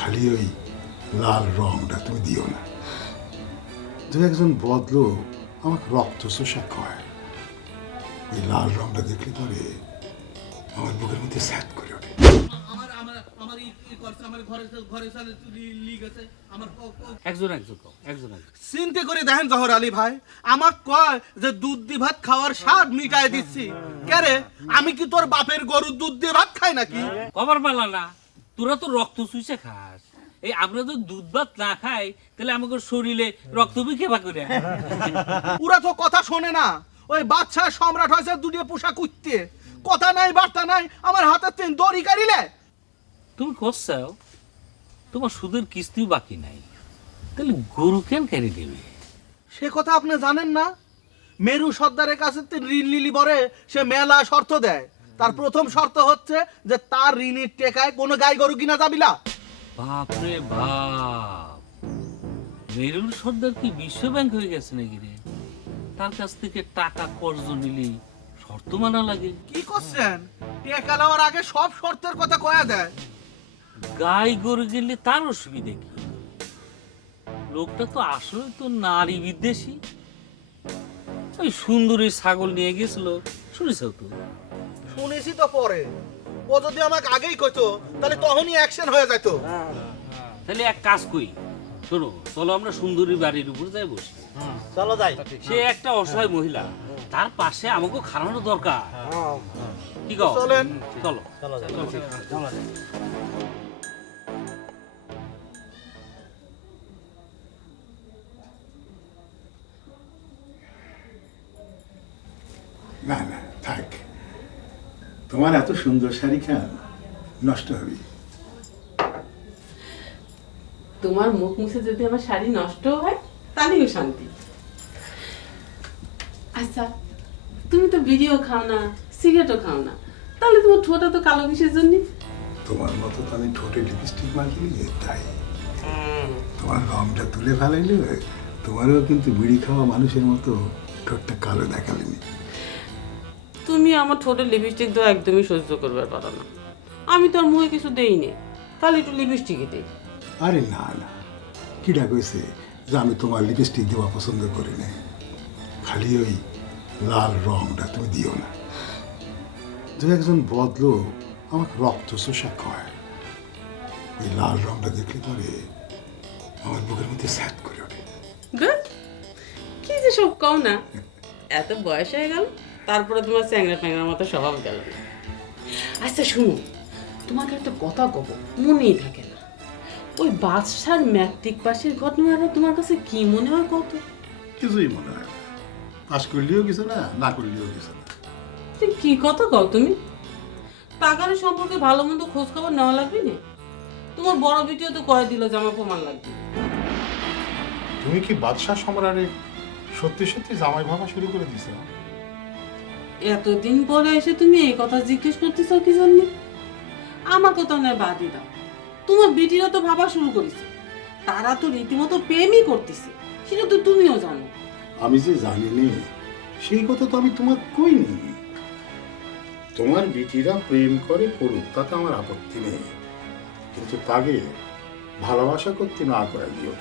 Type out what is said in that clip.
খালি ওই লাল রংটা তুমি দিও না। দু একজন বদলো আমাকে রক্ত চোষা কয়, ওই লাল রংটা দেখলে পরে আমার বুকের মধ্যে স্যাট করে ওঠে। চিন্তা করে দেখেন জহর আলী ভাই, আমাক কয় যে দুধ দিয়ে ভাত খাওয়ার স্বাদ মিটাই দিচ্ছি। কেরে আমি কি তোর বাপের গরুর দুধ দিয়ে ভাত খাই নাকি? কবার পালা না, তোরা তো রক্ত চুষে খাস। এই আমরা তো দুধ ভাত না খাই, তাহলে আমাকে শরীরে রক্ত বিখেবা করে। পুরা তো কথা শোনে না। ওই বাচ্চা সম্রাট হয়েছে দুটিয়ে পোশাক উঠতে, কথা নাই বার্তা নাই, আমার হাতে তিন দড়ি কাড়িলে। তুমি করছাও, তোমার সুদের কিস্তিও বাকি নাই, তাহলে গরু কেন কেড়ে দেবে? সে কথা আপনি জানেন না? মেরু সর্দারের কাছে ঋণ লিলি বরে সে মেলা শর্ত দেয়। তার প্রথম শর্ত হচ্ছে যে তার ঋণের টেকায় কোনো গাই গরু কিনা যাবিলা। বাপরে বাপ, মেরুল সর্দার কি বিশ্ব ব্যাংক হয়ে গেছে নাকি রে? তার কাছ থেকে টাকা কর্জ নিলি শর্ত মানা লাগে? কি করছেন? টেকা নেওয়ার আগে সব শর্তের কথা কয়া দেয়। গাই গরু গেলে তার অসুবিধে কি? লোকটা তো আসলে তো নারী বিদ্বেষী। ওই সুন্দরী ছাগল নিয়ে গেছিল, শুনেছ তো? শুনেছি তো পরে। ও যদি আমাকে আগেই কইতো তাহলে তখনই অ্যাকশন হয়ে যেত। তাহলে এক কাজ করি, শোনো, চলো আমরা সুন্দরী বাড়ির উপর যাই বসি। চলো যাই। সে একটা অসহায় মহিলা, তার পাশে আমাকে খাওয়ানো দরকার। কি কও? চলেন। চলো। না না থাক, তোমার এত সুন্দর শাড়ি খান নষ্ট হবে। তোমার মুখ মুছে যদি আমার শাড়ি নষ্ট হয় তাহলেও শান্তি। আচ্ছা, তুমি তো বিড়িও খাও না, সিগারেটও খাও না, তাহলে তোমার ঠোঁটা তো কালো কিসের জন্য? তোমার মতো তো আমি ঠোঁটে লিপস্টিক মাখিয়ে যে তাই। তোমার রংটা তুলে ফেলাইলে তোমারও কিন্তু বিড়ি খাওয়া মানুষের মতো ঠোঁটটা কালো দেখালেনি। তুমি আমার ঠোঁটে লিপস্টিক দেওয়া একদমই সহ্য করবে পারো না। আমি তো আর মুখে কিছু দেইনি, খালি একটু লিপস্টিকই দিই। আরে না না, কিটা কইছে যে আমি তোমার লিপস্টিক দেওয়া পছন্দ করি না। খালি ওই লাল রংটা তুমি দিও না। দু একজন বদলো আমাকে রক্ত চোষা কয়, ওই লাল রংটা দেখলে পরে আমার বুকের মধ্যে স্যাট করে ওঠে। গুড, কি যে সব কও না। এত বয়স হয়ে গেল তারপরে তোমার চ্যাংরা ট্যাংরার মতো স্বভাব গেল না। আচ্ছা শুনো, তোমাকে একটা কথা কব, মনেই থাকে না। ওই বাদশার ম্যাট্রিক পাশের ঘটনাটা তোমার কাছে কি মনে হয় কত? কিছুই মনে হয় না, পাস করলেও কিছু না, না করলেও কিছু না। কি কথা কও তুমি? টাকার সম্পর্কে ভালো মন্দ খোঁজ খবর নেওয়া লাগবে না? তোমার বড় ভিডিও তো কয়ে দিল যে আমার প্রমাণ লাগবে। তুমি কি বাদশাহ সম্রাটে সত্যি সত্যি জামাই ভাবা শুরু করে দিছো? এতদিন পরে এসে তুমি এই কথা জিজ্ঞেস করতেছ কি জন্য? আমার কথা নয়, বাদই দাও। তোমার বিটিরা তো ভাবা শুরু করেছে, তারা তো রীতিমতো প্রেমই করতেছে, সেটা তো তুমিও জানো। আমি যে জানি নে সেই কথা তো আমি তোমার কইনি। তোমার বিটিরা প্রেম করে করুক, তাতে আমার আপত্তি নেই, কিন্তু তাকে ভালোবাসা করতে না করে দিও।